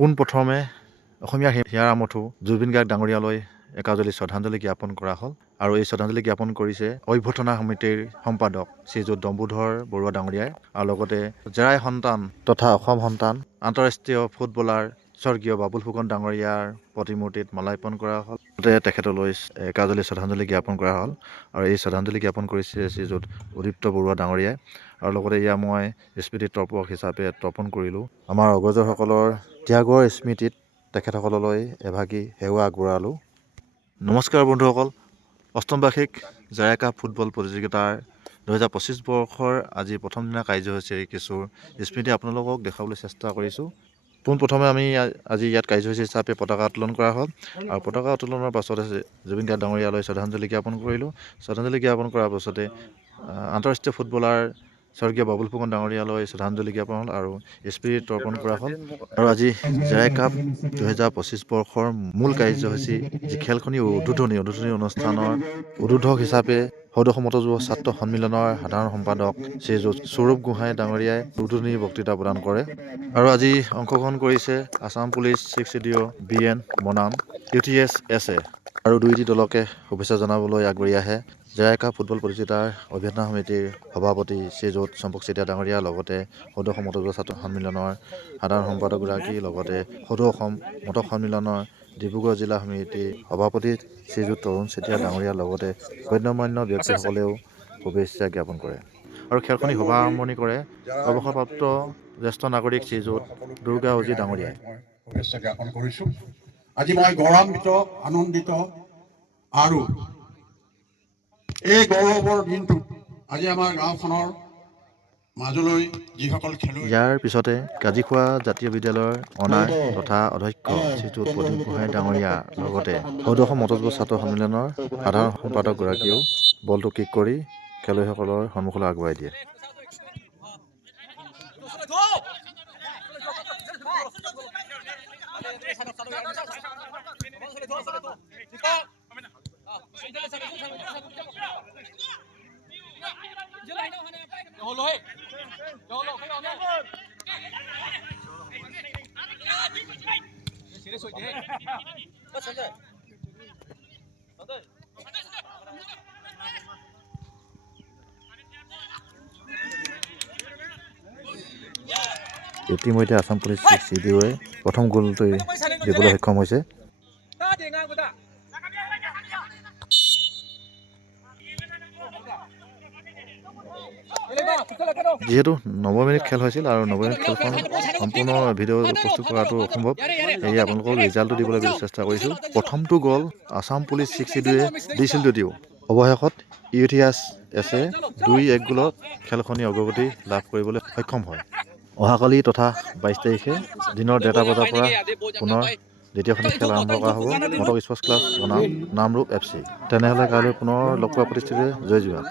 পোনপ্ৰথমে অসমীয়া হিয়াৰ আমঠু জুবিন গাৰ্গ ডাঙৰীয়ালৈ একাঁজলি শ্ৰদ্ধাঞ্জলি জ্ঞাপন কৰা হ'ল আৰু এই শ্ৰদ্ধাঞ্জলি জ্ঞাপন কৰিছে অভ্যৰ্থনা সমিতিৰ সম্পাদক শ্ৰীযুত দম্বুধৰ বৰুৱা ডাঙৰীয়াই আৰু লগতে জেৰাই সন্তান তথা অসম সন্তান আন্তঃৰাষ্ট্ৰীয় ফুটবলাৰ স্বৰ্গীয় বাবুল ফুকন ডাঙৰীয়াৰ প্ৰতিমূৰ্তিত মালাৰ্পণ কৰা হ'ল। তেখেতলৈ একাঁজলি শ্ৰদ্ধাঞ্জলি জ্ঞাপন কৰা হ'ল আৰু এই শ্ৰদ্ধাঞ্জলি জ্ঞাপন কৰিছে শ্ৰীযুত উদীপ্ত বৰুৱা ডাঙৰীয়াই আৰু লগতে এয়া মই স্মৃতি তৰ্পক হিচাপে তৰ্পণ কৰিলোঁ। আমাৰ অগ্ৰজসকলৰ ত্যাগৰ স্মৃতিত তেখেতসকললৈ এভাগী সেৱা আগবঢ়ালোঁ। নমস্কাৰ বন্ধুসকল, অষ্টম বাৰ্ষিক জাৰাই কাপ ফুটবল প্ৰতিযোগিতাৰ 2025 বৰ্ষৰ আজি প্ৰথম দিনা কাৰ্যসূচীৰ কিছু স্মৃতি আপোনালোকক দেখাবলৈ চেষ্টা কৰিছোঁ। পোনপ্ৰথমে আমি আজি ইয়াত কাৰ্যসূচী হিচাপে পতাকা উত্তোলন কৰা হ'ল আৰু পতাকা উত্তোলনৰ পাছতে জুবিন গাৰ্গ ডাঙৰীয়ালৈ শ্ৰদ্ধাঞ্জলি জ্ঞাপন কৰিলোঁ। শ্ৰদ্ধাঞ্জলি জ্ঞাপন কৰাৰ পাছতে আন্তঃৰাষ্ট্ৰীয় ফুটবলাৰ স্বৰ্গীয় বাবুল ফুকন ডাঙৰীয়ালৈ শ্ৰদ্ধাঞ্জলি জ্ঞাপন হ'ল আৰু স্মৃতি তৰ্পণ কৰা হ'ল। আৰু আজি জাৰাই কাপ 2025 বৰ্ষৰ মূল কাৰ্যসূচী যি খেলখনি উদ্বোধনী অনুষ্ঠানৰ উদ্বোধক হিচাপে সদৌ মত যুৱ ছাত্ৰ সন্মিলনৰ সাধাৰণ সম্পাদক শ্ৰীযুত সৌৰভ গোহাঁই ডাঙৰীয়াই উদ্বোধনী বক্তৃতা প্ৰদান কৰে। আৰু আজি অংশগ্ৰহণ কৰিছে আছাম পুলিচ 6 CDO BN বনাম UTS SA আৰু দুয়োটি দলকে শুভেচ্ছা জনাবলৈ আগবাঢ়ি আহে জাৰাই কাপ ফুটবল প্ৰতিযোগিতাৰ অভ্যৰ্থনা সমিতিৰ সভাপতি শ্ৰীযুত চম্পক চেতিয়া ডাঙৰীয়া, লগতে সদৌ অসম মত যুৱ ছাত্ৰ সন্মিলনৰ সাধাৰণ সম্পাদকগৰাকী, লগতে সদৌ অসম মত সন্মিলনৰ ডিব্ৰুগড় জিলা সমিতিৰ সভাপতি শ্ৰীযুত তৰুণ চেতিয়া ডাঙৰীয়াৰ লগতে গণ্যমান্য ব্যক্তিসকলেও শুভেচ্ছা জ্ঞাপন কৰে। আৰু খেলখনি সভা আৰম্ভণি কৰে অৱসৰপ্ৰাপ্ত জ্যেষ্ঠ নাগৰিক শ্ৰীযুত দুৰ্গা উজী ডাঙৰীয়াই। শুভেচ্ছা জ্ঞাপন কৰিছোঁ। আজি মই গৌৰৱান্বিত, আনন্দিত আৰু এই গৌৰৱৰ দিনটোত আজি আমাৰ গাঁওখনৰ মাজলৈ যিসকল খেলুৱৈ। ইয়াৰ পিছতে কাজিখোৱা জাতীয় বিদ্যালয়ৰ অনাৰ তথা অধ্যক্ষ শ্ৰীযুত প্ৰদীপ গোহাঁই ডাঙৰীয়া, লগতে সদৌ অসম মত যুৱ ছাত্ৰ সন্মিলনৰ সাধাৰণ সম্পাদকগৰাকীয়েও বলটো কিক কৰি খেলুৱৈসকলৰ সন্মুখলৈ আগুৱাই দিয়ে। ইতিমধ্যে আছাম পুলিচ 6 CDOয়ে প্ৰথম গ'লটো দিবলৈ সক্ষম হৈছে। যিহেতু 90 মিনিট খেল হৈছিল আৰু 90 মিনিট খেলখন সম্পূৰ্ণ ভিডিঅ' প্ৰস্তুত কৰাটো অসম্ভৱ, সেয়ে আপোনালোকক ৰিজাল্টটো দিবলৈ চেষ্টা কৰিছোঁ। প্ৰথমটো গ'ল আছাম পুলিচ 6 CDOয়ে দিছিল যদিও অৱশেষত UTS SA 2-1 গ'লত খেলখনি অগ্ৰগতি লাভ কৰিবলৈ সক্ষম হয়। অহাকালি তথা 22 তাৰিখে দিনৰ 1:30 বজাৰ পৰা পুনৰ দ্বিতীয়খন খেল আৰম্ভ কৰা হ'ব মটক স্পৰ্টছ ক্লাব বনাম নামৰূপ FC। তেনেহ'লে কাইলৈ পুনৰ লগ পোৱাৰ প্ৰতিশ্ৰুতিৰে জয় জোহাৰ।